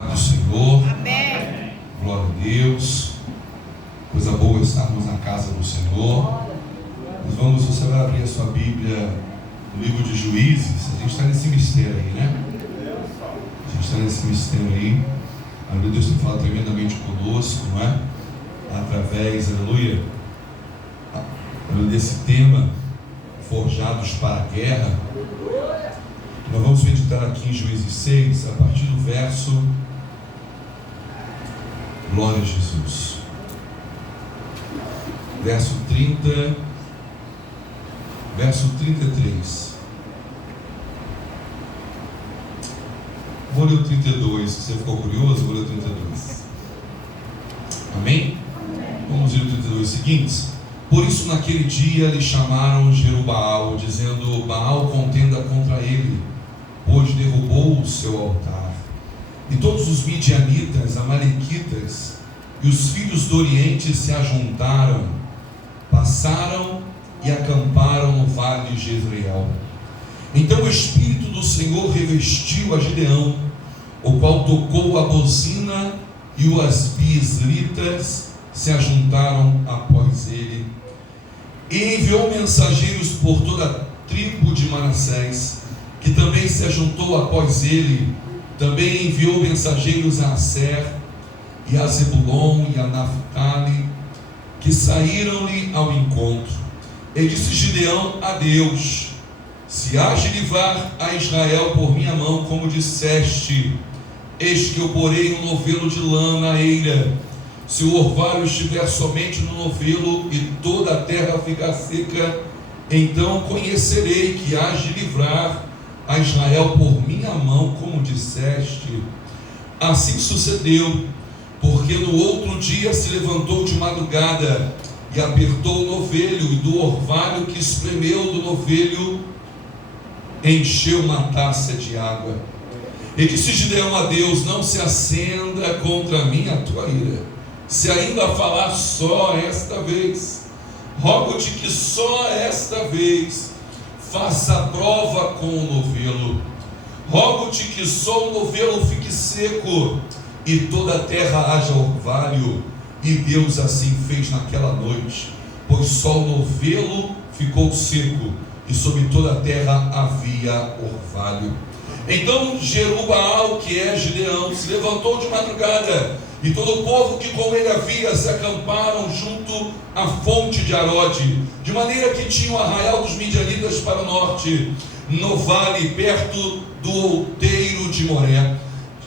Do Senhor. Amém. Glória a Deus. Coisa boa estarmos na casa do Senhor. Você vai abrir a sua Bíblia no livro de Juízes. A gente está nesse mistério aí, né? A gente está nesse mistério aí. Aleluia, Deus tem falado tremendamente conosco, não é? Através, aleluia, desse tema, forjados para a guerra. Nós vamos meditar aqui em Juízes 6, a partir do verso, glória a Jesus, verso 30, verso 33. Vou ler o 32, se você ficou curioso, vou ler o 32. Amém? Vamos ler o 32 seguintes. Por isso naquele dia lhe chamaram Jerubaal, dizendo: Baal contenda contra ele, pois derrubou o seu altar. E todos os midianitas, amalequitas e os filhos do Oriente se ajuntaram, passaram e acamparam no vale de Jezreel. Então o Espírito do Senhor revestiu a Gideão, o qual tocou a bocina, e os bislitas se ajuntaram após ele. E enviou mensageiros por toda a tribo de Manassés, que também se ajuntou após ele. Também enviou mensageiros a Aser, e a Zebulon, e a Naphtali, que saíram-lhe ao encontro. E disse Gideão a Deus: se hás de livrar a Israel por minha mão, como disseste, eis que eu porei um novelo de lã na eira. Se o orvalho estiver somente no novelo e toda a terra ficar seca, então conhecerei que hás de livrar a Israel por minha mão, como disseste. Assim sucedeu, porque no outro dia se levantou de madrugada e apertou o novelho, e do orvalho que espremeu do novelho encheu uma taça de água. E disse Gideão a Deus: não se acenda contra mim a tua ira, se ainda falar só esta vez. Rogo-te que só esta vez faça a prova com o novelo. Rogo-te que só o novelo fique seco e toda a terra haja orvalho. E Deus assim fez naquela noite, pois só o novelo ficou seco e sobre toda a terra havia orvalho. Então Jerubaal, que é Gideão, se levantou de madrugada, e todo o povo que com ele havia se acamparam junto à fonte de Arode, de maneira que tinha o arraial dos midianitas para o norte, no vale perto do outeiro de Moré.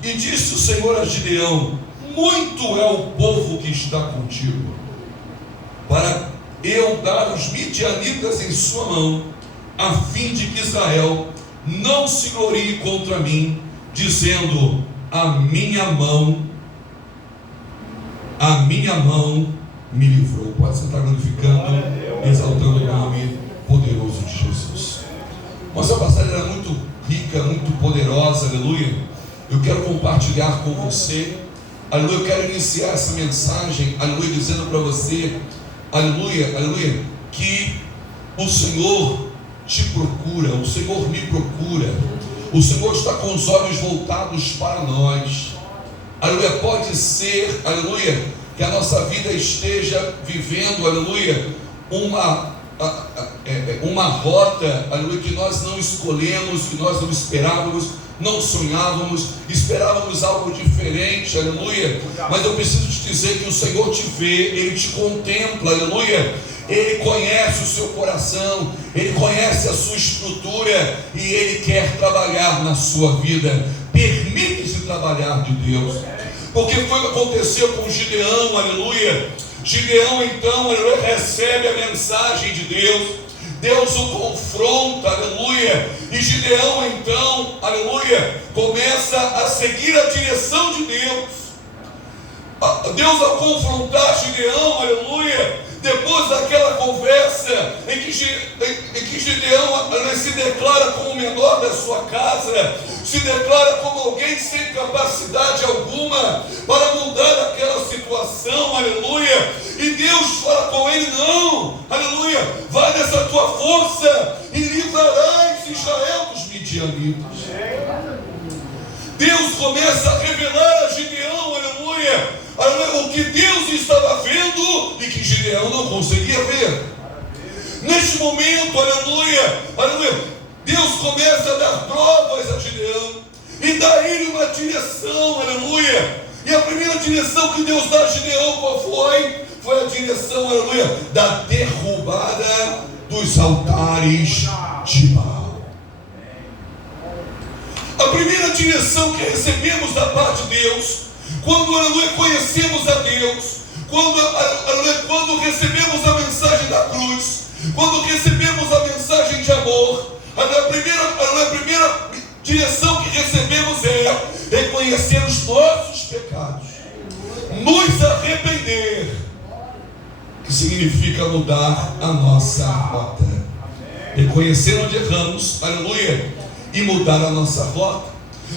E disse o Senhor a Gideão: muito é o povo que está contigo, para eu dar os midianitas em sua mão, a fim de que Israel não se glorie contra mim, dizendo: a minha mão me livrou. Pode sentar glorificando, exaltando o nome poderoso de Jesus. Mas a passagem era muito rica, muito poderosa, aleluia. Eu quero compartilhar com você, aleluia. Eu quero iniciar essa mensagem, aleluia, dizendo para você, aleluia, aleluia, que o Senhor te procura, o Senhor me procura, o Senhor está com os olhos voltados para nós, aleluia. Pode ser, aleluia, que a nossa vida esteja vivendo, aleluia, uma rota, aleluia, que nós não escolhemos, que nós não esperávamos, não sonhávamos, esperávamos algo diferente, aleluia. Mas eu preciso te dizer que o Senhor te vê, Ele te contempla, aleluia. Ele conhece o seu coração, Ele conhece a sua estrutura, e Ele quer trabalhar na sua vida. Permite-se trabalhar de Deus, porque foi o que aconteceu com Gideão, aleluia. Gideão então, aleluia, recebe a mensagem de Deus, Deus o confronta, aleluia, e Gideão então, aleluia, começa a seguir a direção de Deus. Deus, ao confrontar Gideão, aleluia, depois daquela conversa em que Gideão se declara como o menor da sua casa, se declara como alguém sem capacidade alguma para mudar aquela situação, aleluia, e Deus fala com ele: não, aleluia, vai nessa tua força e livrarás Israel dos midianitas. Deus começa a revelar a que Deus estava vendo e que Gideão não conseguia ver. Neste momento, aleluia, aleluia, Deus começa a dar provas a Gideão e dá a ele uma direção, aleluia. E a primeira direção que Deus dá a Gideão qual foi? Foi a direção, aleluia, da derrubada dos altares de Baal. A primeira direção que recebemos da parte de Deus, quando, aleluia, conhecemos a Deus, quando recebemos a mensagem da cruz, quando recebemos a mensagem de amor, a primeira direção que recebemos é reconhecer os nossos pecados, nos arrepender, que significa mudar a nossa rota, reconhecer onde erramos, aleluia, e mudar a nossa rota.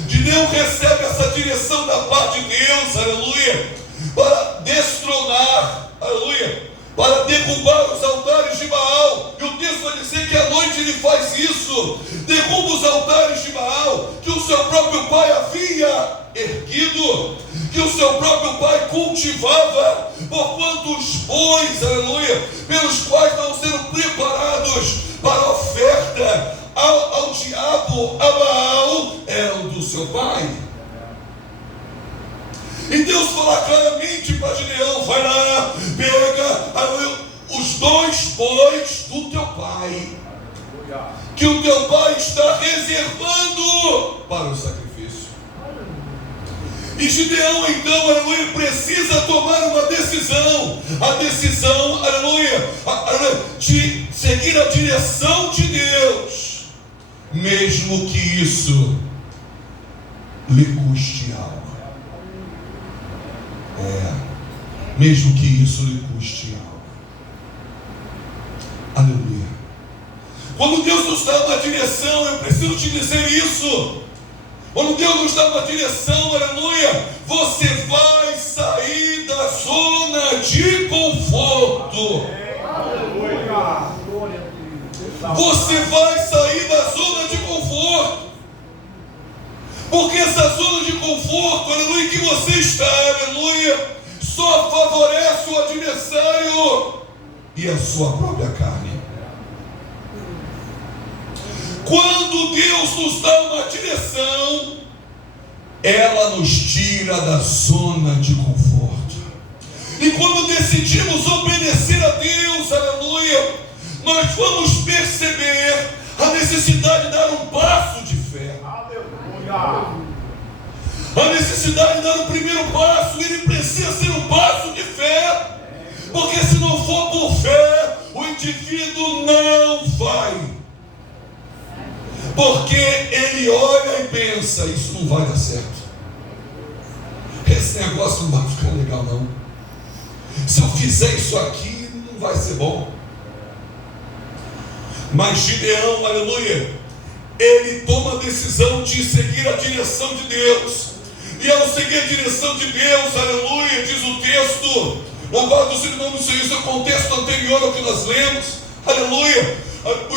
Gideão recebe essa direção da parte de Deus, aleluia, para destronar, aleluia, para derrubar os altares de Baal. E o texto vai dizer que à noite ele faz isso, derruba os altares de Baal, que o seu próprio pai havia erguido, que o seu próprio pai cultivava, porquanto os bois, aleluia, pelos quais estão sendo preparados para a oferta ao diabo, a Baal, eram do seu pai. E Deus fala claramente para Gideão: vai lá, pega os 2 bois do teu pai, que o teu pai está reservando para o sacrifício. E Gideão então, aleluia, precisa tomar uma decisão, a decisão, aleluia, de seguir a direção de Deus, mesmo que isso lhe custe algo. Mesmo que isso lhe custe algo. Aleluia. Quando Deus nos dá uma direção, eu preciso te dizer isso. Quando Deus nos dá uma direção, aleluia, você vai sair da zona de conforto. Aleluia. Você vai sair da zona de conforto. Porque essa zona de conforto, aleluia, que você está, aleluia, só favorece o adversário e a sua própria carne. Quando Deus nos dá uma direção, ela nos tira da zona de conforto. E quando decidimos obedecer a Deus, aleluia, nós vamos perceber a necessidade de dar um passo de fé. A necessidade de dar o primeiro passo, ele precisa ser um passo de fé, porque se não for por fé, o indivíduo não vai, porque ele olha e pensa: isso não vai dar certo, esse negócio não vai ficar legal não, se eu fizer isso aqui não vai ser bom. Mas Gideão, aleluia, ele toma a decisão de seguir a direção de Deus. E ao seguir a direção de Deus, aleluia, diz o texto, louvado seja o nome do Senhor, isso é o contexto anterior ao que nós lemos, aleluia,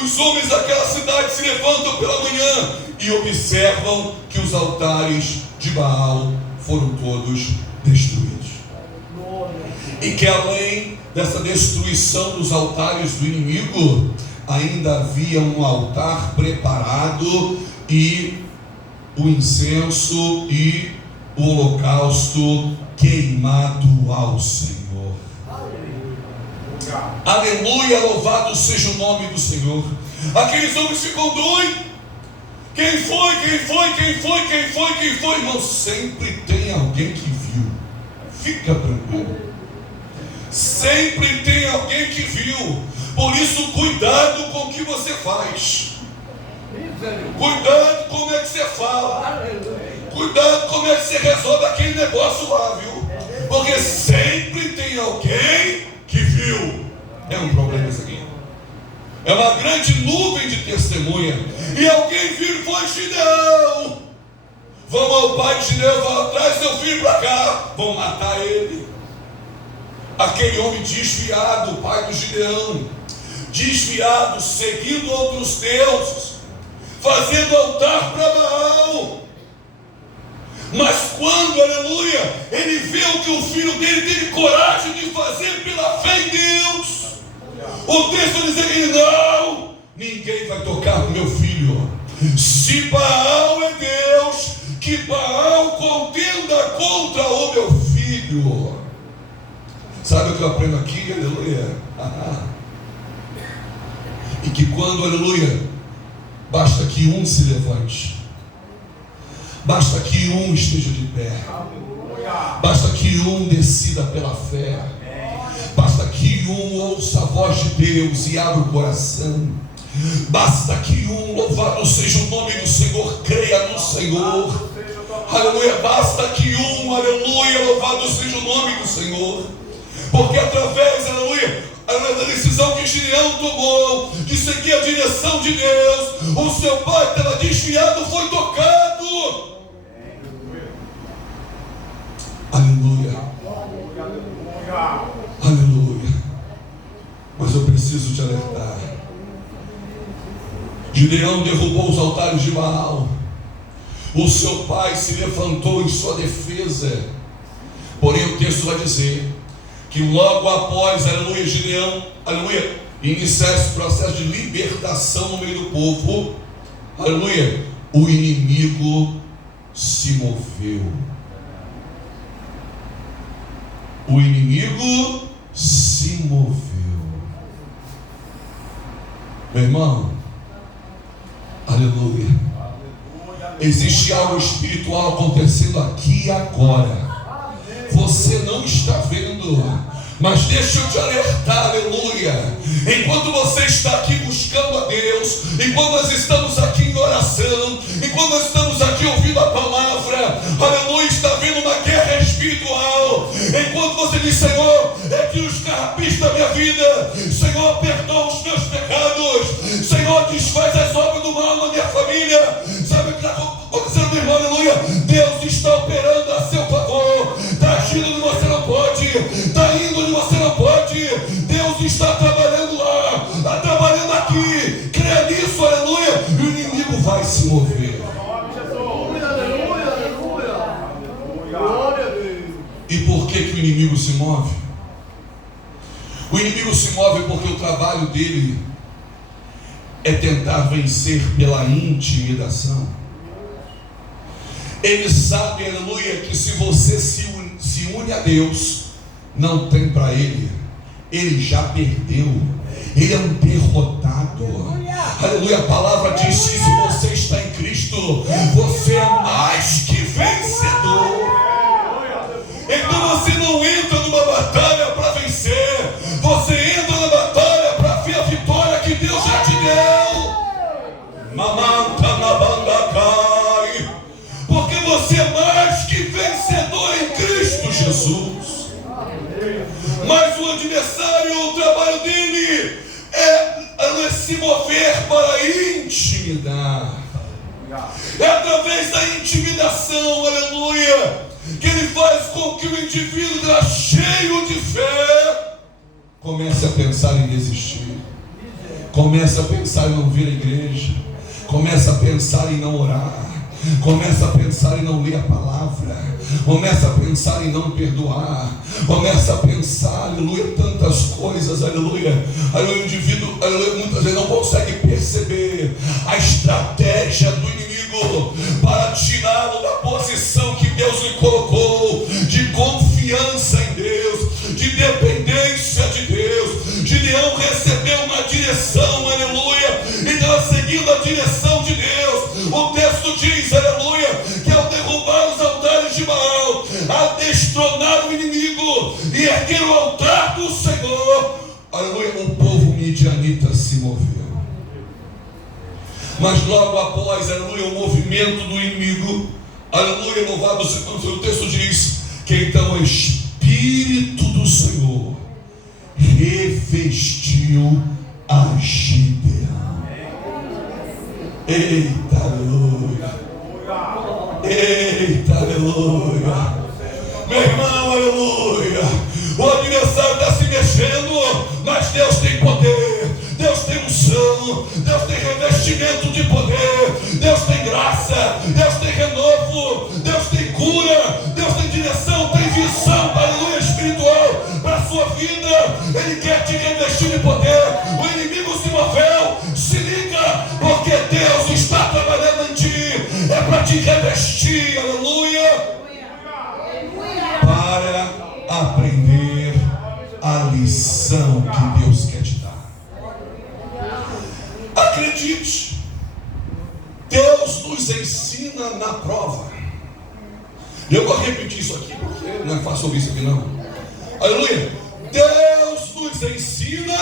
os homens daquela cidade se levantam pela manhã e observam que os altares de Baal foram todos destruídos. E que além dessa destruição dos altares do inimigo, ainda havia um altar preparado e o incenso e o holocausto queimado ao Senhor. Aleluia, louvado seja o nome do Senhor. Aqueles homens ficam doidos. Quem foi? Irmão, sempre tem alguém que viu. Fica tranquilo. Sempre tem alguém que viu. Por isso, cuidado com o que você faz. Cuidado como é que você fala. Cuidado como é que você resolve aquele negócio lá, viu? Porque sempre tem alguém que viu. É um problema isso aqui. É uma grande nuvem de testemunha. E alguém viu e foi: Gideão, vamos ao pai de Gideão, fala: traz seu filho para cá, vão matar ele. Aquele homem desviado, o pai do Gideão, desviado, seguindo outros deuses, fazendo altar para Baal. Mas quando, aleluia, ele vê o que o filho dele teve coragem de fazer pela fé em Deus, o texto diz que não, ninguém vai tocar no meu filho. Se Baal é Deus, que Baal contenda contra o meu filho. Sabe o que eu aprendo aqui, aleluia? E que quando, aleluia, basta que um se levante, basta que um esteja de pé, basta que um decida pela fé, basta que um ouça a voz de Deus e abra o coração, basta que um, louvado seja o nome do Senhor, creia no Senhor, aleluia, basta que um, aleluia, louvado seja o nome do Senhor, porque através, aleluia, da decisão que Gideão tomou de seguir a direção de Deus, o seu pai estava desviado, foi tocado. Aleluia. Aleluia. Mas eu preciso te alertar. Gideão derrubou os altares de Baal. O seu pai se levantou em sua defesa. Porém o texto vai dizer que logo após, aleluia, Gideão, aleluia, iniciar esse processo de libertação no meio do povo, aleluia, o inimigo se moveu. O inimigo se moveu. Meu irmão, aleluia, existe algo espiritual acontecendo aqui e agora. Você não está vendo, mas deixa eu te alertar, aleluia. Enquanto você está aqui buscando a Deus, enquanto nós estamos aqui em oração, enquanto nós estamos aqui ouvindo a palavra, aleluia, está vindo uma guerra espiritual. Enquanto você diz, Senhor, é que os carrapichos da minha vida, Senhor, perdoa os meus pecados, Senhor, desfaz as obras do mal na minha família. Sabe o que está acontecendo, irmão? Aleluia, Deus está operando a seu favor, está agindo onde você não pode, está indo onde você não pode. Deus está trabalhando lá, está trabalhando aqui. Creia nisso, aleluia, e o inimigo vai se mover. E por que o inimigo se move? O inimigo se move porque o trabalho dele é tentar vencer pela intimidação. Ele sabe, aleluia, que se você se une a Deus, não tem para ele. Ele já perdeu. Ele é um derrotado. Aleluia, a palavra diz que se você está em Cristo, você é mais que vencedor. Então você não entra numa batalha para vencer, você entra na batalha para ver a vitória que Deus já te deu. Mamanta na banda cai, porque você é mais que vencedor em Cristo Jesus. Mas o adversário, o trabalho dele é se mover para intimidar. É através da intimidação, aleluia, que ele faz com que o indivíduo cheio de fé comece a pensar em desistir, comece a pensar em não vir à igreja, comece a pensar em não orar, começa a pensar em não ler a palavra, começa a pensar em não perdoar, começa a pensar, aleluia, tantas coisas, aleluia, aleluia, o indivíduo, aleluia, muitas vezes não consegue perceber a estratégia do inimigo para tirá-lo da posição que Deus lhe colocou, de confiança em Deus, de dependência de Deus. Gideão recebeu uma direção, aleluia, e estava seguindo a direção de Deus. O texto diz, aleluia, que ao derrubar os altares de Baal, a destronar o inimigo e erguer o altar do Senhor, aleluia, o povo midianita se moveu. Mas logo após, aleluia, o movimento do inimigo, aleluia, louvado seja o Senhor, o texto diz que então o Espírito do Senhor revestiu a Gideão. Eita, aleluia. Eita, aleluia. Meu irmão, aleluia. O adversário está se mexendo, mas Deus tem poder, Deus tem unção, Deus tem revestimento de poder, Deus tem graça, Deus tem renovo, Deus tem cura. aprender a lição que Deus quer te dar. Acredite, Deus nos ensina na prova. Eu vou repetir isso aqui porque não é fácil ouvir isso aqui não. Aleluia. Deus nos ensina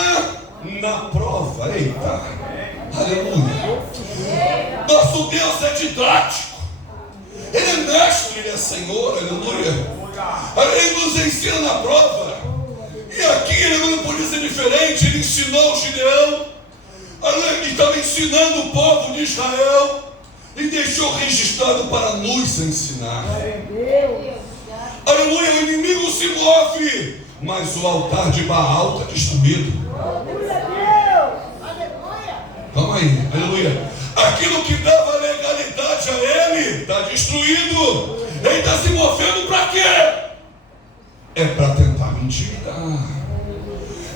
na prova. Eita. Aleluia. Nosso Deus é didático. Ele é mestre, Ele é Senhor. Aleluia. Ele nos ensina na prova. E aqui Ele não podia ser diferente. Ele ensinou Gideão. Ele estava ensinando o povo de Israel. E deixou registrado para nos ensinar. Aleluia, o inimigo se move, mas o altar de Baal está destruído. Calma aí, aleluia. Aquilo que dava legalidade a ele está destruído. Ele está se movendo para quê? É para tentar me tirar.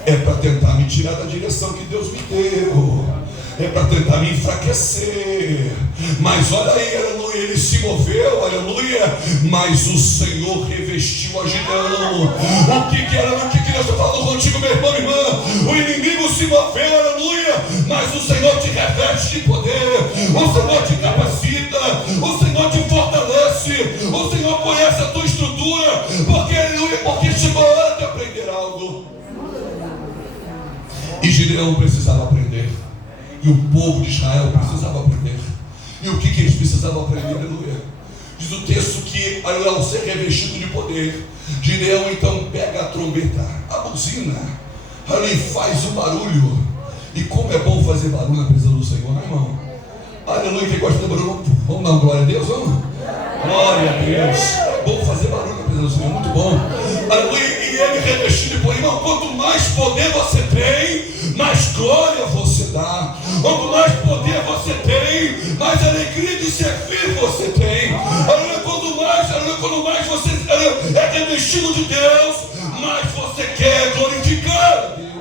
É para tentar me tirar da direção que Deus me deu. É para tentar me enfraquecer. Mas olha aí, aleluia, ele se moveu, aleluia. Mas o Senhor revestiu a Gideão. O que era, o que Deus está falando contigo, meu irmão, minha irmã? O inimigo se moveu, aleluia. Mas o Senhor te reveste de poder. O Senhor te capacita. O Senhor te fortalece. O Senhor conhece a tua estrutura. Porque, aleluia, porque chegou a hora de aprender algo. E Gideão precisava aprender. E o povo de Israel precisava aprender. E o que eles precisavam aprender? Aleluia. Diz o texto que, ao ser revestido de poder, Gideão então pega a trombeta, a buzina, ali faz o barulho. E como é bom fazer barulho na presença do Senhor, né, irmão? Aleluia. Quem gosta de barulho, vamos dar uma glória a Deus, vamos? Glória a Deus. É bom fazer barulho na presença do Senhor, muito bom. Aleluia. E ele revestido de poder. Irmão, quanto mais poder você tem, mais glória você dá. Quanto mais poder você tem, mais alegria de servir você tem. Aleluia. Quanto mais você é revestido de Deus, mais você quer glorificar a Deus.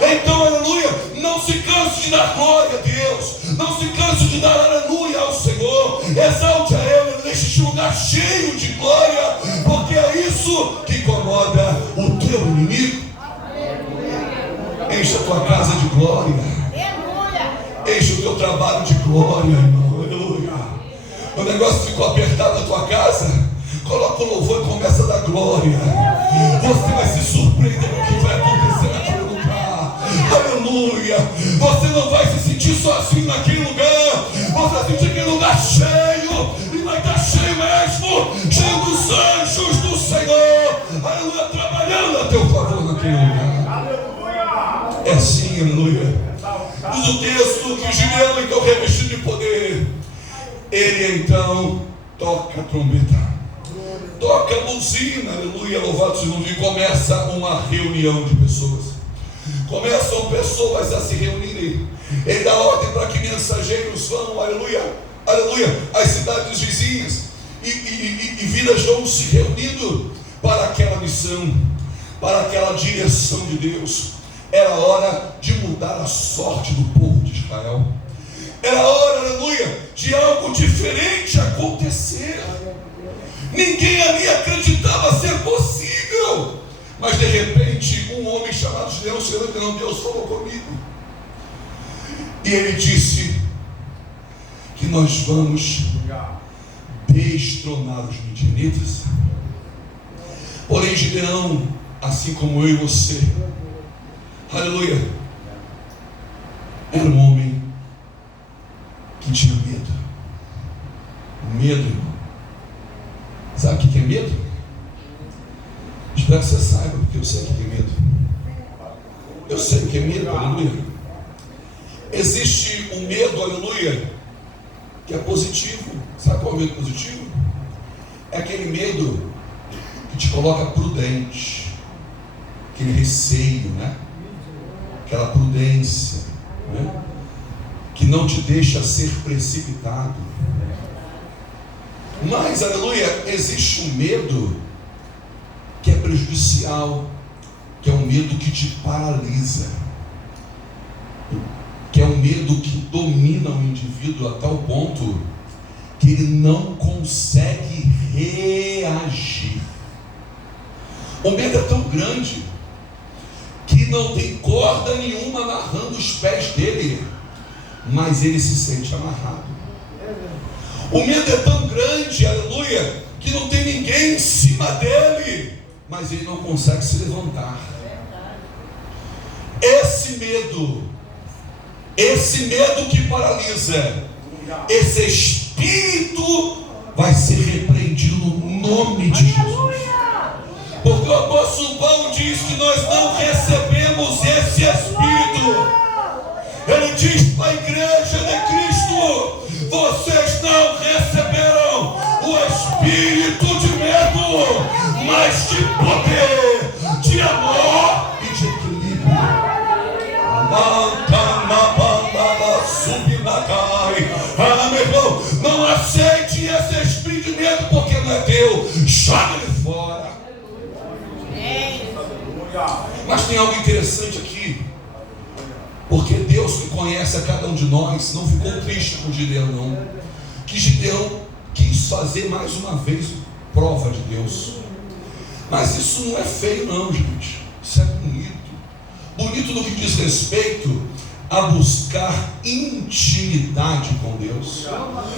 Então, aleluia, não se canse de dar glória a Deus. Não se canse de dar aleluia ao Senhor. Exalte a Ele, deixe este lugar cheio de glória, porque é isso que incomoda o teu inimigo. Enche a tua casa de glória. Enche o teu trabalho de glória, irmão. Aleluia. O negócio ficou apertado na tua casa, coloca o louvor e começa a dar glória. Você vai se surpreender com o que vai acontecer naquele lugar. Aleluia. Você não vai se sentir sozinho naquele lugar. Você vai sentir aquele lugar cheio. E vai estar cheio mesmo. Cheio dos anjos do Senhor. Aleluia. Trabalhando a teu favor naquele lugar. É assim, aleluia. Diz o texto que Gideão, então revestido de poder, ele então toca a trombeta, toca a buzina, aleluia, louvado seja o nome, e começa uma reunião de pessoas. Começam pessoas a se reunirem. Ele dá ordem para que mensageiros vão, aleluia, aleluia, às cidades vizinhas, e vidas vão se reunindo para aquela missão, para aquela direção de Deus. Era hora de mudar a sorte do povo de Israel. Era hora, aleluia, de algo diferente acontecer. Ninguém ali acreditava ser possível. Mas de repente, um homem chamado Gideão, Senhor, não, Deus falou comigo. E ele disse que nós vamos destronar os midianitas. Porém, Gideão, assim como eu e você, aleluia, era um homem que tinha medo. Medo, irmão. Sabe o que é medo? Espero que você saiba, porque eu sei o que é medo. Eu sei o que é medo, aleluia. Existe um medo, aleluia, que é positivo. Sabe qual é o medo positivo? É aquele medo que te coloca prudente, aquele receio, né? Aquela prudência, né? Que não te deixa ser precipitado. Mas, aleluia, existe um medo que é prejudicial, que é um medo que te paralisa, que é um medo que domina o indivíduo a tal ponto que ele não consegue reagir. O medo é tão grande que não tem corda nenhuma amarrando os pés dele, mas ele se sente amarrado. O medo é tão grande, aleluia, que não tem ninguém em cima dele, mas ele não consegue se levantar. Esse medo que paralisa, esse espírito vai ser repreendido no nome de Jesus. Porque o apóstolo Paulo diz que nós não recebemos esse espírito. Ele diz para a igreja de Cristo: vocês não receberam o espírito de medo, mas de poder, de amor e de equilíbrio. Meu irmão, não aceite esse espírito de medo, porque não é teu. Joga ele fora. Mas tem algo interessante aqui, porque Deus que conhece a cada um de nós não ficou triste com Gideão, não. Que Gideão quis fazer mais uma vez prova de Deus. Mas isso não é feio, não, gente. Isso é bonito. Bonito no que diz respeito a buscar intimidade com Deus.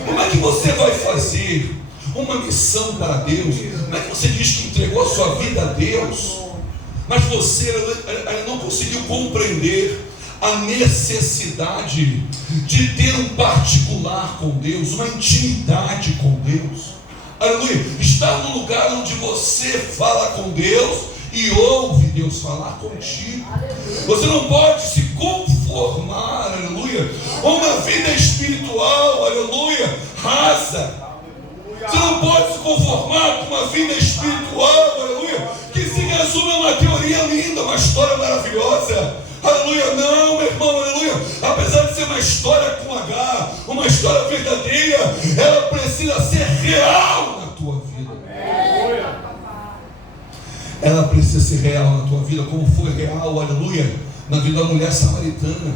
Como é que você vai fazer uma missão para Deus? Como é que você diz que entregou a sua vida a Deus, mas você não conseguiu compreender a necessidade de ter um particular com Deus, uma intimidade com Deus? Aleluia. Estar no lugar onde você fala com Deus e ouve Deus falar contigo. Você não pode se conformar, aleluia, uma vida espiritual, aleluia, rasa. Você não pode se conformar com uma vida espiritual, aleluia, que se resume a uma teoria linda, uma história maravilhosa. Aleluia, não, meu irmão, aleluia. Apesar de ser uma história com H, uma história verdadeira, ela precisa ser real na tua vida. Ela precisa ser real na tua vida, como foi real, aleluia, na vida da mulher samaritana,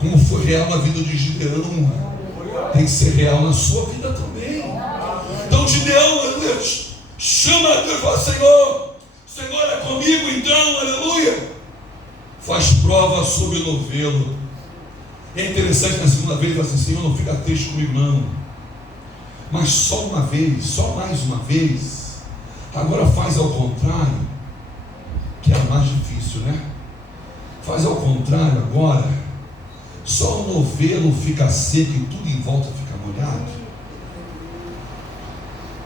como foi real na vida de Gideão. Tem que ser real na sua vida também. Então Gideão, aleluia, chama a Deus e fala: Senhor, Senhor é comigo, então, aleluia. Faz prova sobre o novelo. É interessante, na segunda vez ele fala assim: Senhor, não fica triste comigo não, mas só uma vez, só mais uma vez. Agora faz ao contrário, que é mais difícil, né? Faz ao contrário agora. Só o novelo fica seco e tudo em volta fica molhado.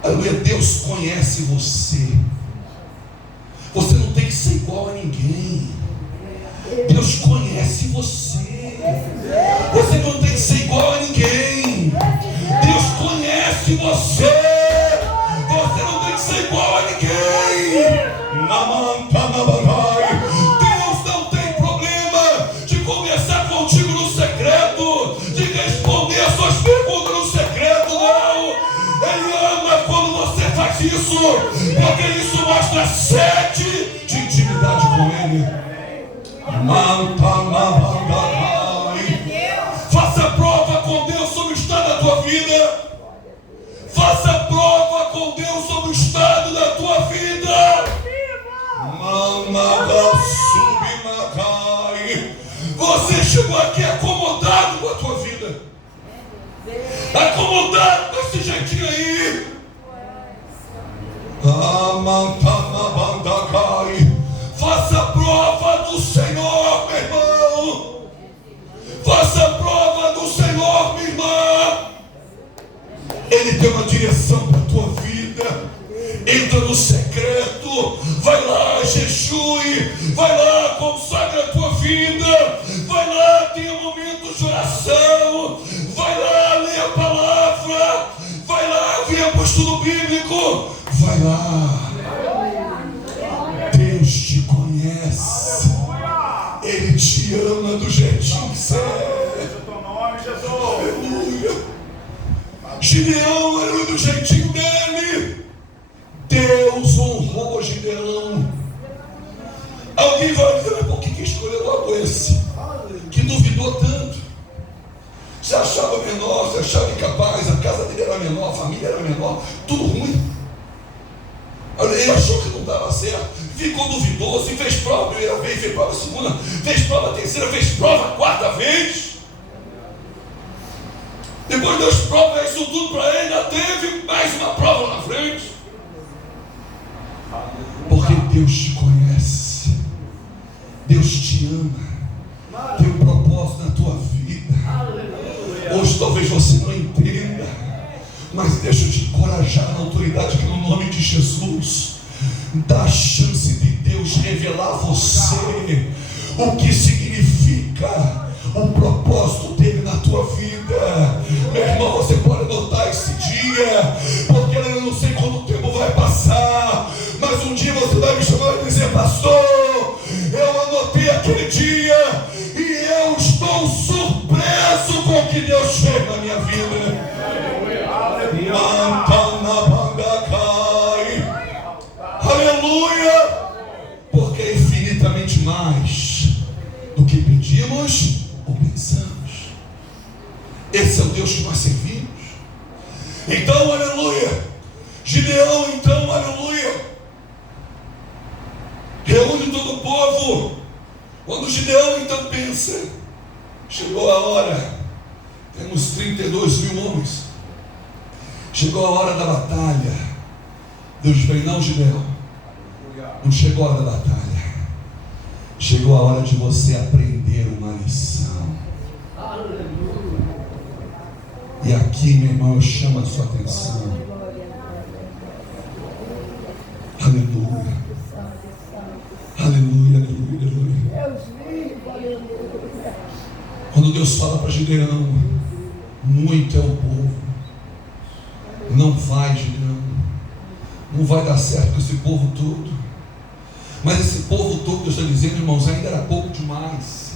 Aleluia, Deus conhece você. Você não tem que ser igual a ninguém. Deus conhece você. Você não tem que ser igual a ninguém. Deus conhece você. Você não tem que ser igual a ninguém. Deus não tem problema de conversar contigo no secreto, de responder as suas perguntas no secreto, não. Ele ama quando você faz isso, porque isso mostra sede de intimidade com Ele. Faça prova com Deus sobre o estado da tua vida. Faça prova com Deus sobre o estado da tua vida. Você chegou aqui acomodado com a tua vida, acomodado com esse jeitinho aí. Faça prova do Senhor, meu irmão. Faça prova do Senhor, minha irmã. Ele tem uma direção para a tua vida. Entra no secreto, vai lá, jejue, vai lá, consagra a tua vida, vai lá, tenha momentos de oração, vai lá, lê a palavra, vai lá, venha para o estudo bíblico, vai lá. Deus te conhece, Ele te ama do jeitinho que você é. Aleluia. Gideão, aleluia, do jeitinho dele. Deus honrou Gideão. Alguém vai dizer: mas por que escolheu logo esse? Que duvidou tanto. Se achava menor, se achava incapaz, a casa dele era menor, a família era menor, tudo ruim. Ele achou que não estava certo, ficou duvidoso, e fez prova a primeira vez, fez prova a segunda, fez prova a terceira, fez prova a quarta vez. Depois Deus prova isso tudo para ele, ainda teve mais uma prova na frente. Porque Deus te conhece, Deus te ama, tem um propósito na tua vida. Hoje talvez você não entenda, mas deixa eu te encorajar na autoridade que no nome de Jesus, dá a chance de Deus revelar a você o que significa o propósito dele na tua vida. Meu irmão, você pode anotar esse dia, porque eu não sei quando o tempo vai passar, mas um dia você vai me chamar e dizer: pastor, eu anotei aquele dia e eu estou surpreso com o que Deus fez na minha vida. Aleluia! Porque é infinitamente mais do que pedimos ou pensamos. Esse é o Deus que nós servimos. Então, aleluia, Gideão, então, aleluia, reúne todo o povo. Quando Gideão então pensa, chegou a hora, temos 32 mil homens, chegou a hora da batalha. Deus diz: não, Gideão, não chegou a hora da batalha, chegou a hora de você aprender uma lição. E aqui, meu irmão, eu chamo a sua atenção. Aleluia, aleluia, aleluia, aleluia. Quando Deus fala para Gideão: muito é o povo, não vai, Gideão, não vai dar certo com esse povo todo. Mas esse povo todo, Deus está dizendo, irmãos, ainda era pouco demais.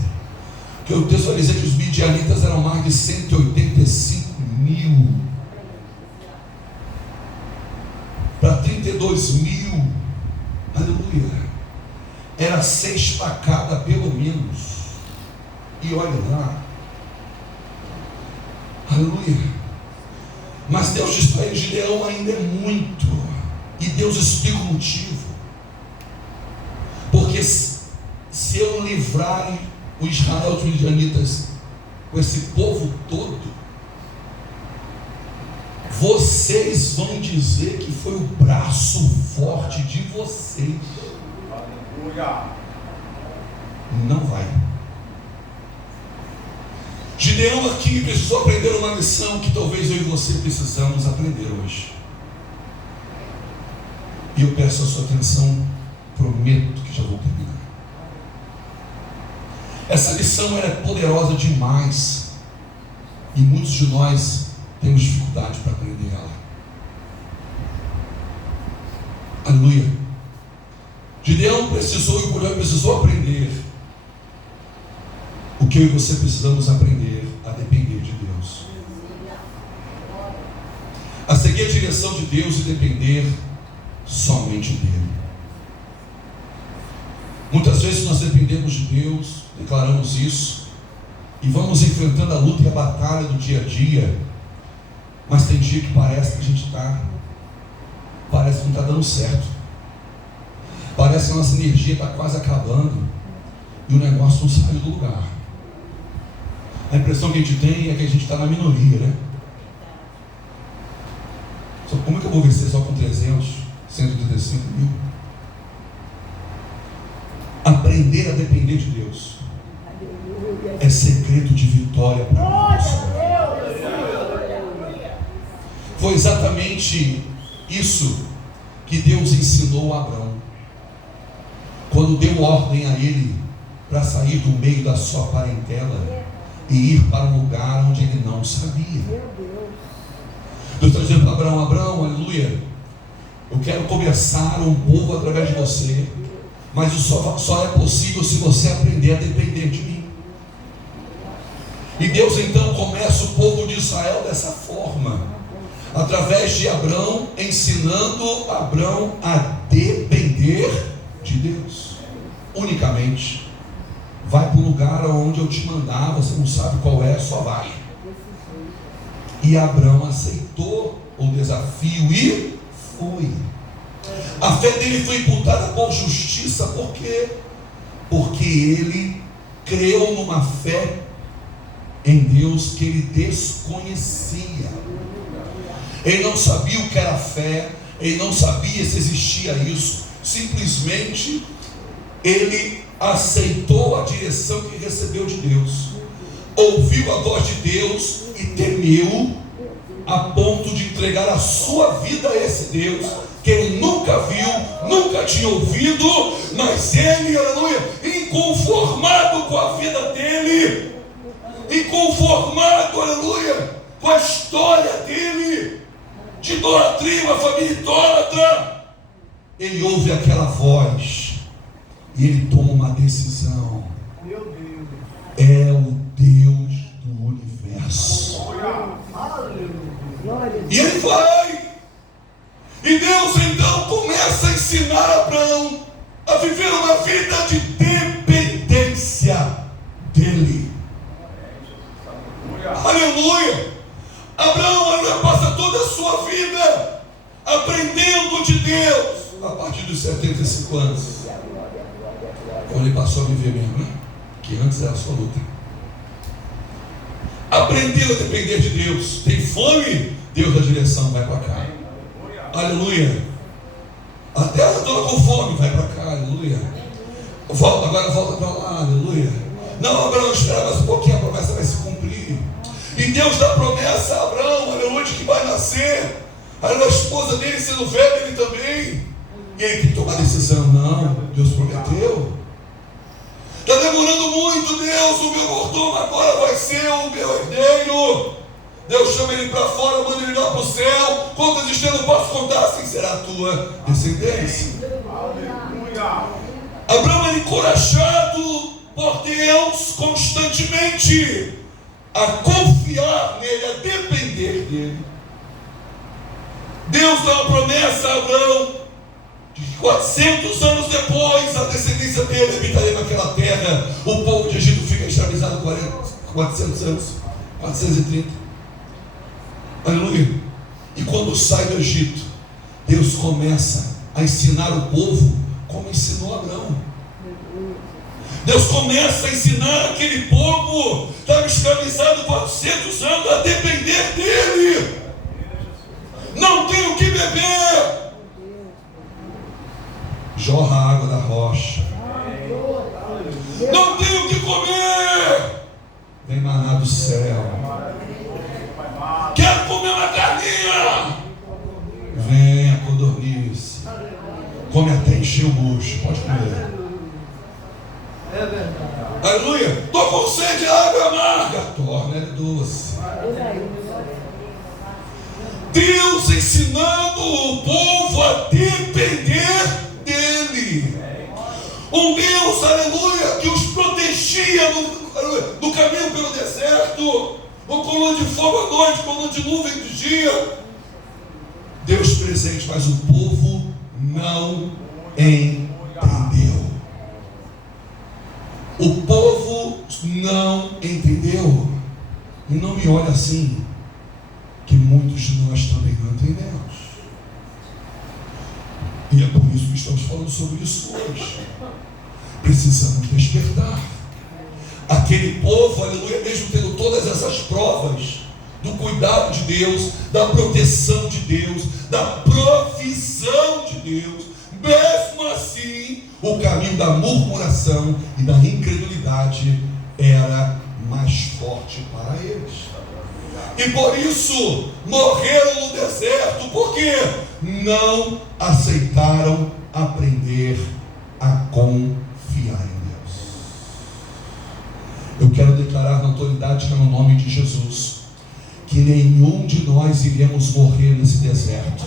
Porque o texto vai dizer que os midianitas eram mais de 185 mil. Para 32 mil, aleluia, era 6 para cada pelo menos. E olha lá, aleluia. Mas Deus diz para ele: Gideão, ainda é muito. E Deus explica o motivo. Porque se eu livrar o Israel dos midianitas com esse povo todo, vocês vão dizer que foi o braço forte de vocês. Não vai. Gideão aqui precisou aprender uma lição que talvez eu e você precisamos aprender hoje. E eu peço a sua atenção, prometo que já vou terminar. Essa lição era poderosa demais, e muitos de nós temos dificuldade para aprender ela. Aleluia. Gideão precisou e Gideão precisou aprender o que eu e você precisamos aprender: a depender de Deus, a seguir a direção de Deus e depender somente dele. Muitas vezes nós dependemos de Deus, declaramos isso, e vamos enfrentando a luta e a batalha do dia a dia, mas tem dia que parece que a gente parece que não está dando certo, parece que a nossa energia está quase acabando e o negócio não saiu do lugar. A impressão que a gente tem é que a gente está na minoria, né? Só como é que eu vou vencer só com 135 mil? Aprender a depender de Deus é segredo de vitória para nós. Foi exatamente isso que Deus ensinou a Abraão, quando deu ordem a ele para sair do meio da sua parentela e ir para um lugar onde ele não sabia. Deus está dizendo para Abraão: Abraão, aleluia, eu quero começar um povo através de você, mas só é possível se você aprender a depender de mim. E Deus então começa o povo de Israel dessa forma, através de Abraão, ensinando Abraão a depender de Deus unicamente. Vai para o lugar onde eu te mandar, você não sabe qual é, só vai. E Abraão aceitou o desafio e foi. A fé dele foi imputada por justiça. Por quê? Porque ele creu numa fé em Deus que ele desconhecia. Ele não sabia o que era fé, ele não sabia se existia isso. Simplesmente ele aceitou a direção que recebeu de Deus, ouviu a voz de Deus e temeu, a ponto de entregar a sua vida a esse Deus que ele nunca viu, nunca tinha ouvido, mas ele, aleluia, inconformado com a vida dele, inconformado, aleluia, com a história dele, de idolatria, uma família idólatra, ele ouve aquela voz e ele toma uma decisão. Meu Deus. É o Deus do universo. E ele vai. E Deus então começa a ensinar Abraão a viver uma vida de dependência dele. Aleluia. Abraão passa toda a sua vida aprendendo de Deus a partir dos 75 anos. Quando ele passou a viver mesmo, né? Que antes era só luta. Aprendeu a depender de Deus. Tem fome? Deus dá direção, vai para cá. Aleluia. A terra toda com fome, vai para cá, aleluia. Agora volta para lá, aleluia. Não, Abraão, espera mais um pouquinho, a promessa vai se cumprir. E Deus dá promessa a Abraão, aleluia, de que vai nascer. A esposa dele sendo velha, ele também. E ele tem que tomar decisão. Não, Deus prometeu. Está demorando muito, Deus, o meu mordomo agora vai ser o meu herdeiro. Deus chama ele para fora, manda ele lá para o céu. Quantas estrelas posso contar? Assim será a tua descendência. Aleluia. Abraão é encorajado por Deus constantemente a confiar nele, a depender dele. Deus dá uma promessa a Abraão de que 400 anos depois a descendência dele habitaria naquela terra. O povo de Egito fica escravizado 400 anos, 430. Aleluia. E quando sai do Egito, Deus começa a ensinar o povo como ensinou Abraão. Deus começa a ensinar aquele povo que estava escravizado 400 anos a depender dele. Não tem o que beber, jorra a água da rocha. Não tem o que comer, vem maná do céu. Quero comer uma carninha, vem a codorniz. Come até encher o bucho, pode comer. É verdade. Aleluia. Estou com sede de água amarga, torna ele doce. Deus ensinando o povo a depender dele. Um Deus, aleluia, que os protegia no caminho pelo deserto, com coluna de fogo à noite, coluna de nuvem de dia. Deus presente, mas o povo não entendeu. O povo não entendeu. E não me olha assim, que muitos de nós também não entendemos. E é por isso que estamos falando sobre isso hoje. Precisamos despertar. Aquele povo, aleluia, mesmo tendo todas essas provas do cuidado de Deus, da proteção de Deus, da provisão de Deus, mesmo assim, o caminho da murmuração e da incredulidade era mais forte para eles. E por isso morreram no deserto, porque não aceitaram aprender a confiar em Deus. Eu quero declarar na autoridade que é no nome de Jesus, que nenhum de nós iremos morrer nesse deserto.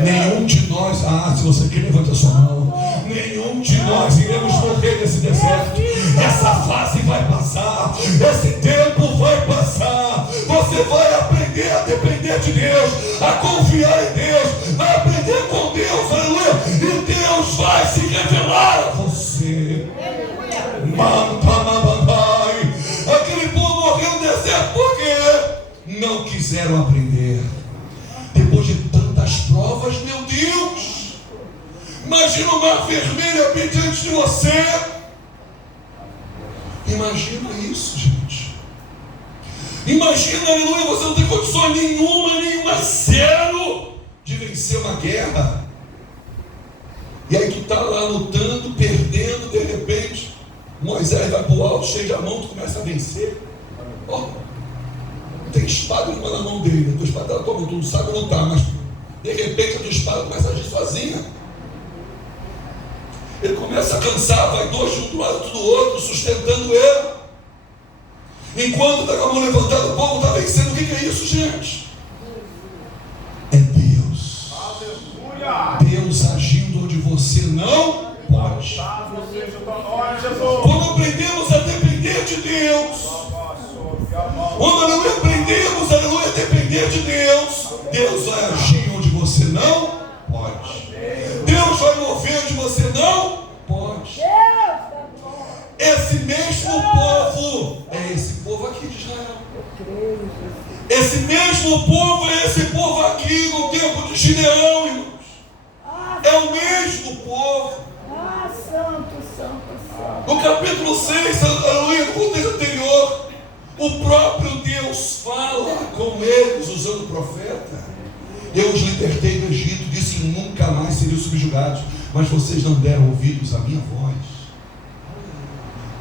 Nenhum de nós, se você quer, levanta a sua mão. Nenhum de nós iremos morrer nesse deserto. Essa fase vai passar, esse tempo vai passar. Você vai aprender a depender de Deus, a confiar em Deus, vai aprender com Deus, aleluia. E Deus vai se revelar a você. Aquele povo morreu no deserto porque não quiseram aprender. Depois de tantas provas, meu Deus, Imagina o mar vermelho bem diante de você. Imagina isso, gente. Imagina, aleluia, você não tem condições nenhuma, zero, de vencer uma guerra. E aí tu está lá lutando, perdendo, de repente, Moisés vai para o alto, cheio a mão, tu começa a vencer. Oh, tem espada nenhuma na mão dele, a tua espada está na tua mão, tu não sabe lutar, mas de repente a tua espada começa a agir sozinha. Ele começa a cansar, vai dois de um lado do outro, sustentando ele. Enquanto está com a mão levantada, o povo está vencendo. O que é isso, gente? É Deus. Deus agindo onde você não pode. Quando aprendemos a depender de Deus, quando nós aprendemos, aleluia, a depender de Deus, Deus vai agir onde você não pode. Deus vai mover onde você não pode. Esse mesmo povo é esse povo aqui de Israel. Esse mesmo povo é esse povo aqui no tempo de Gideão, irmãos. É o mesmo povo. No capítulo 6, aleluia, no contexto anterior, o próprio Deus fala com eles usando o profeta. Eu os libertei do Egito, disse que nunca mais seriam subjugados, mas vocês não deram ouvidos à minha voz.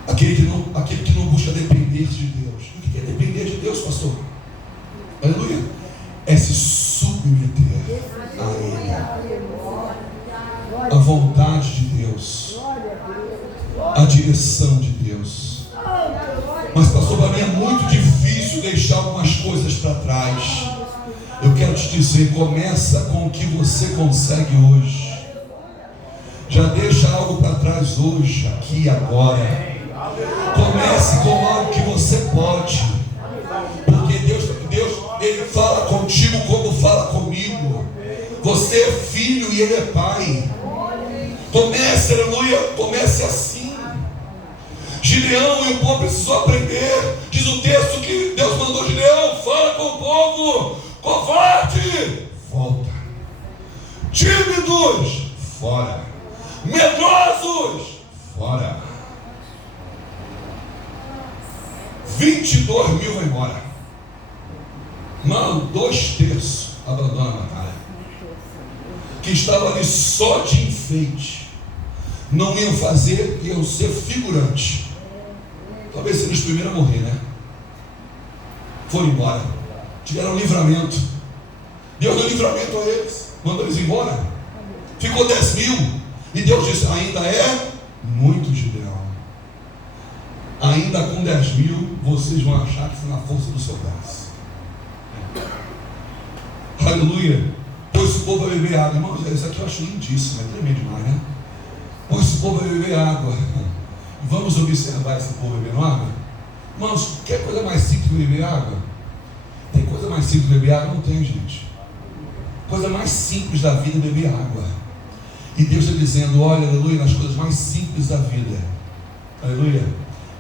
Aquele que não busca depender de Deus. O que é depender de Deus, pastor? Aleluia. É se submeter a Ele, a vontade de Deus, a direção de Deus. Mas, pastor, para mim é muito difícil deixar algumas coisas para trás. Eu quero te dizer, começa com o que você consegue hoje. Já deixa algo para trás hoje, aqui e agora. Comece com algo que você pode. Porque Deus, Ele fala contigo como fala comigo. Você é filho e Ele é pai. Comece, aleluia, comece assim. Gideão e o povo precisou aprender. Diz o texto que Deus mandou Gideão: fala com o povo. Covarde, volta. Tímidos, fora. Medrosos, fora. 22 mil vai embora. Mano, 2/3 abandona a batalha. Que estava ali só de enfeite. Não iam fazer, iam ser figurante. Talvez sejam os primeiros a morrer, né? Foram embora. Tiveram livramento. Deus deu livramento a eles. Mandou eles embora. Ficou 10 mil. E Deus disse: ainda é muito, Gideão. Ainda com 10 mil, vocês vão achar que foi na força do seu braço. Aleluia. Pôs o povo a beber água. Irmãos, isso aqui eu acho lindíssimo. É tremendo demais, né? Pôs o povo a beber água. Vamos observar esse povo bebendo água. Irmãos, quer coisa mais simples que beber água? Tem coisa mais simples de beber água? Não tem, gente. Coisa mais simples da vida é beber água. E Deus está dizendo: olha, aleluia, nas coisas mais simples da vida, aleluia,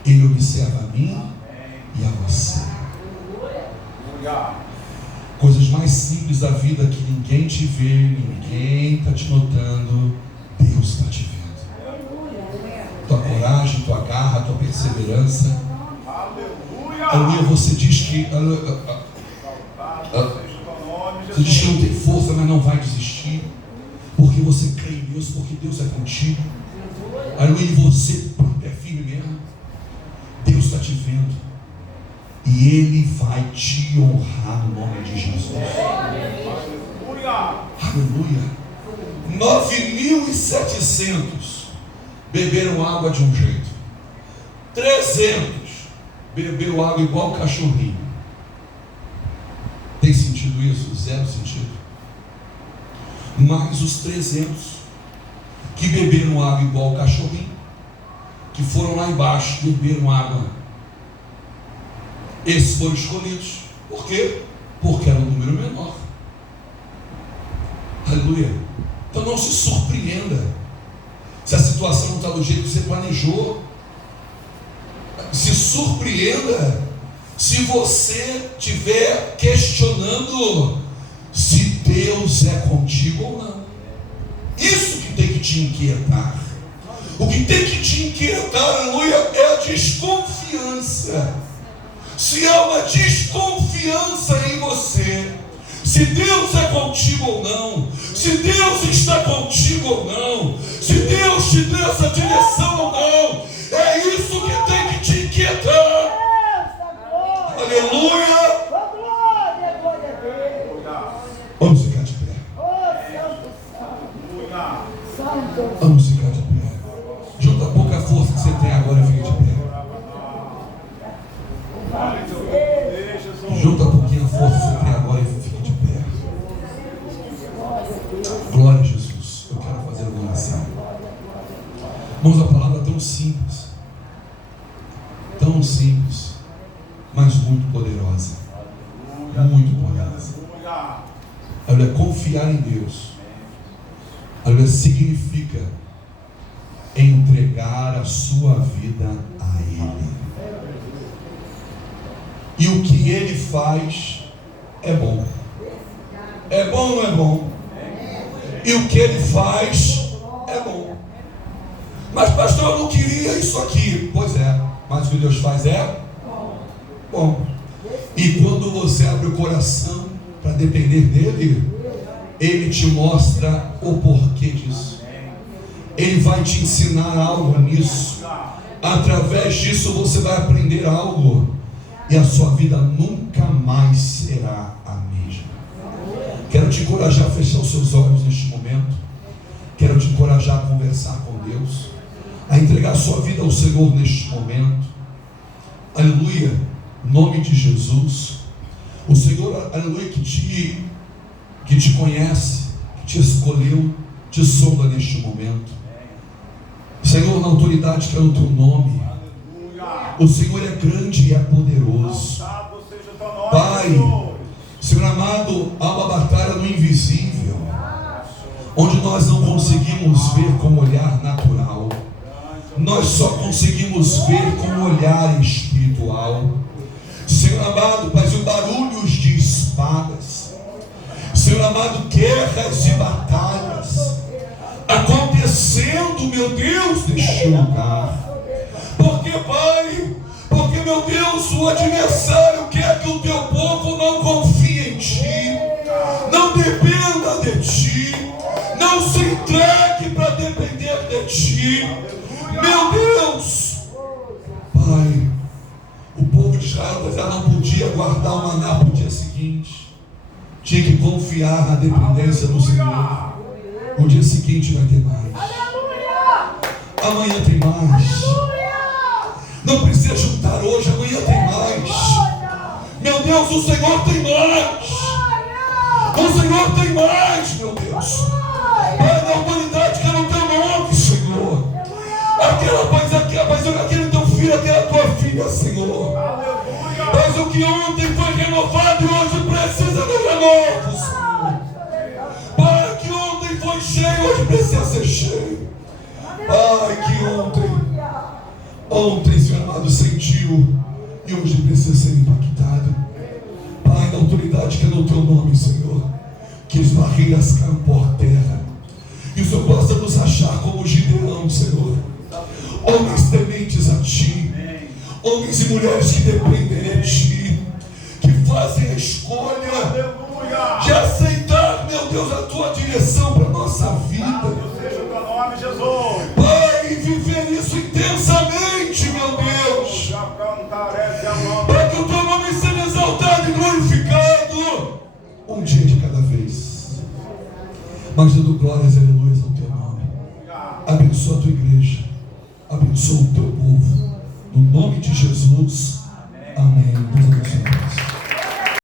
Ele observa a mim e a você. Coisas mais simples da vida que ninguém te vê, ninguém está te notando, Deus está te vendo. Tua coragem, tua garra, tua perseverança. Aleluia, você diz que não tem força, mas não vai desistir, porque você crê em Deus, porque Deus é contigo. Aleluia, e você é firme mesmo. Deus está te vendo e Ele vai te honrar no nome de Jesus. Aleluia. 9.700 beberam água de um jeito. 300 beberam água igual cachorrinho. Tem sentido isso? Zero sentido. Mas os 300 que beberam água igual cachorrinho, que foram lá embaixo, beberam água, esses foram escolhidos. Por quê? Porque era um número menor. Aleluia. Então não se surpreenda se a situação não está do jeito que você planejou. Se surpreenda se você estiver questionando se Deus é contigo ou não. Isso que tem que que te inquietar. O que tem que te inquietar, aleluia, é a desconfiança. Se há uma desconfiança em você, se Deus é contigo ou não, se Deus está contigo ou não, se Deus te deu essa direção ou não, é isso que tem que te inquietar. Aleluia! Vamos ficar de pé. Vamos ficar de pé. Junta a pouca força que você tem agora e fica de pé. Junta um pouquinho a força que você tem agora e fica de pé. Glória a Jesus. Eu quero fazer uma oração. Irmãos, a palavra é tão simples, mas muito poderosa. Muito poderosa. Aleluia, confiar em Deus. Aleluia, significa entregar a sua vida a Ele. E o que Ele faz é bom. É bom ou não é bom? E o que Ele faz é bom. Mas pastor, eu não queria isso aqui. Pois é, mas o que Deus faz é bom. E quando você abre o coração para depender dEle, Ele te mostra o porquê disso. Ele vai te ensinar algo nisso. Através disso você vai aprender algo. E a sua vida nunca mais será a mesma. Quero te encorajar a fechar os seus olhos neste momento. Quero te encorajar a conversar com Deus, a entregar a sua vida ao Senhor neste momento. Aleluia, em nome de Jesus. O Senhor, aleluia, que te conhece, que te escolheu, te sonda neste momento. Senhor, na autoridade que é o teu nome, o Senhor é grande e é poderoso. Pai, Senhor amado, há uma batalha no invisível, onde nós não conseguimos ver com o olhar natural, nós só conseguimos ver com o olhar espiritual. Senhor amado, Pai, o barulhos de espadas, Senhor amado, guerras e batalhas acontecendo, meu Deus, neste lugar. Porque, Pai, porque, meu Deus, o adversário quer que o teu povo não confie em Ti, não dependa de Ti, não se entregue para depender de Ti. Meu Deus, Pai, o povo de Israel já não podia guardar o maná para o dia seguinte, tinha que confiar na dependência do Senhor. O dia seguinte vai ter mais, amanhã tem mais. Não precisa juntar hoje, amanhã tem mais. Meu Deus, o Senhor tem mais. O Senhor tem mais, meu Deus. Pai, na autoridade que é no teu nome, Senhor. Aquele teu filho, aquela tua filha, Senhor. Mas o que ontem foi renovado e hoje precisa de renovo, Senhor. Pai, que ontem foi cheio, hoje precisa ser cheio. Pai, que ontem, Senhor amado, sentiu e hoje precisa ser impactado. Pai, na autoridade que é no teu nome, Senhor, que as barreiras caiam por terra e o Senhor possa nos achar como Gideão, Senhor, homens tementes a Ti, homens e mulheres que dependem de Ti, que fazem a escolha de aceitar, meu Deus, a Tua direção para a nossa vida. Pai, viver isso intensamente, meu Deus, para que o Teu nome seja exaltado e glorificado, um dia de cada vez. Mas dando glórias e aleluias ao Teu nome. Abençoa a Tua igreja, abençoa o Teu povo, no nome de Jesus, amém. Deus abençoe.